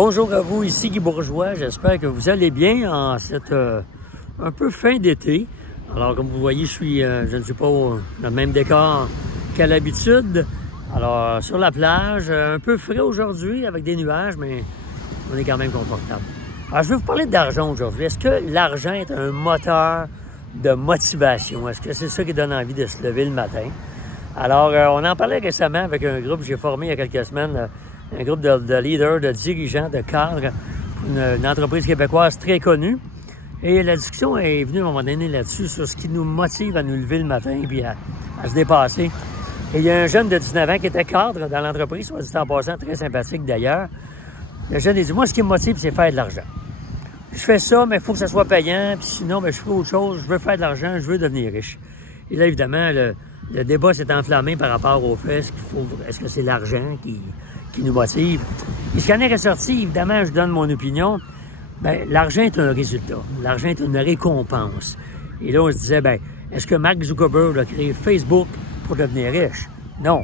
Bonjour à vous, ici Guy Bourgeois. J'espère que vous allez bien en cette un peu fin d'été. Alors, comme vous voyez, je ne suis pas dans le même décor qu'à l'habitude. Alors, sur la plage, un peu frais aujourd'hui avec des nuages, mais on est quand même confortable. Alors, je vais vous parler d'argent aujourd'hui. Est-ce que l'argent est un moteur de motivation? Est-ce que c'est ça qui donne envie de se lever le matin? Alors, on en parlait récemment avec un groupe que j'ai formé il y a quelques semaines, un groupe de leaders, de dirigeants, de cadres, une entreprise québécoise très connue. Et la discussion est venue à un moment donné là-dessus, sur ce qui nous motive à nous lever le matin et à se dépasser. Et il y a un jeune de 19 ans qui était cadre dans l'entreprise, soit dit en passant, très sympathique d'ailleurs. Le jeune, il dit, moi, ce qui me motive, c'est faire de l'argent. Je fais ça, mais il faut que ça soit payant, puis sinon, je fais autre chose, je veux faire de l'argent, je veux devenir riche. Et là, évidemment, le débat s'est enflammé par rapport au fait, est-ce que c'est l'argent qui nous motive? Et ce qui en est ressorti, évidemment, je donne mon opinion, l'argent est un résultat. L'argent est une récompense. Et là, on se disait, est-ce que Mark Zuckerberg a créé Facebook pour devenir riche? Non.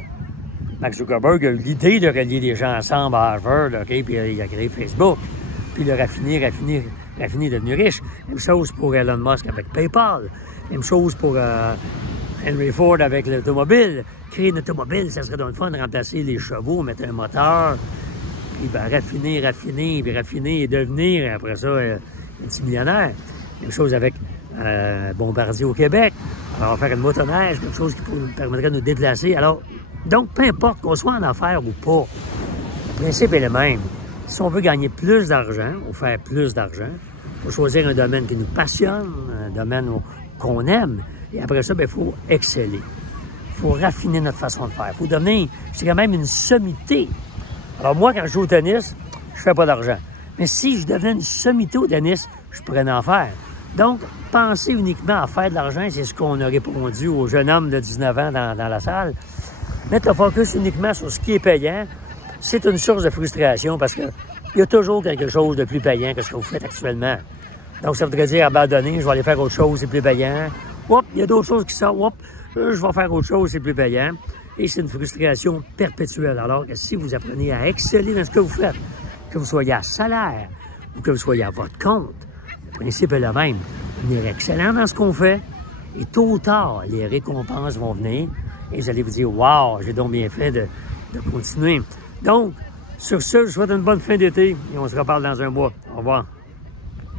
Mark Zuckerberg a eu l'idée de relier les gens ensemble à Harvard, puis il a créé Facebook. Puis il a raffiné, devenu riche. Même chose pour Elon Musk avec PayPal. Même chose pour Henry Ford avec l'automobile. Créer une automobile, ça serait donc le fun de remplacer les chevaux, mettre un moteur, puis raffiner et devenir, après ça, un petit millionnaire. Même chose avec Bombardier au Québec. Alors, on va faire une motoneige, quelque chose qui nous permettrait de nous déplacer. Alors, donc, peu importe qu'on soit en affaires ou pas, le principe est le même. Si on veut gagner plus d'argent ou faire plus d'argent, il faut choisir un domaine qui nous passionne, un domaine qu'on aime. Et après ça, il faut exceller. Il faut raffiner notre façon de faire. Il faut devenir, c'est quand même une sommité. Alors moi, quand je joue au tennis, je fais pas d'argent. Mais si je devenais une sommité au tennis, je pourrais en faire. Donc, penser uniquement à faire de l'argent, c'est ce qu'on a répondu au jeune homme de 19 ans dans la salle. Mettre le focus uniquement sur ce qui est payant, c'est une source de frustration parce qu'il y a toujours quelque chose de plus payant que ce que vous faites actuellement. Donc, ça voudrait dire abandonner, je vais aller faire autre chose, c'est plus payant. Oups, il y a d'autres choses qui sortent, oups, je vais faire autre chose, c'est plus payant. Et c'est une frustration perpétuelle. Alors que si vous apprenez à exceller dans ce que vous faites, que vous soyez à salaire ou que vous soyez à votre compte, le principe est le même. Devenir excellent dans ce qu'on fait et tôt ou tard, les récompenses vont venir et vous allez vous dire « Wow, j'ai donc bien fait de continuer ». Donc, sur ce, je vous souhaite une bonne fin d'été et on se reparle dans un mois. Au revoir.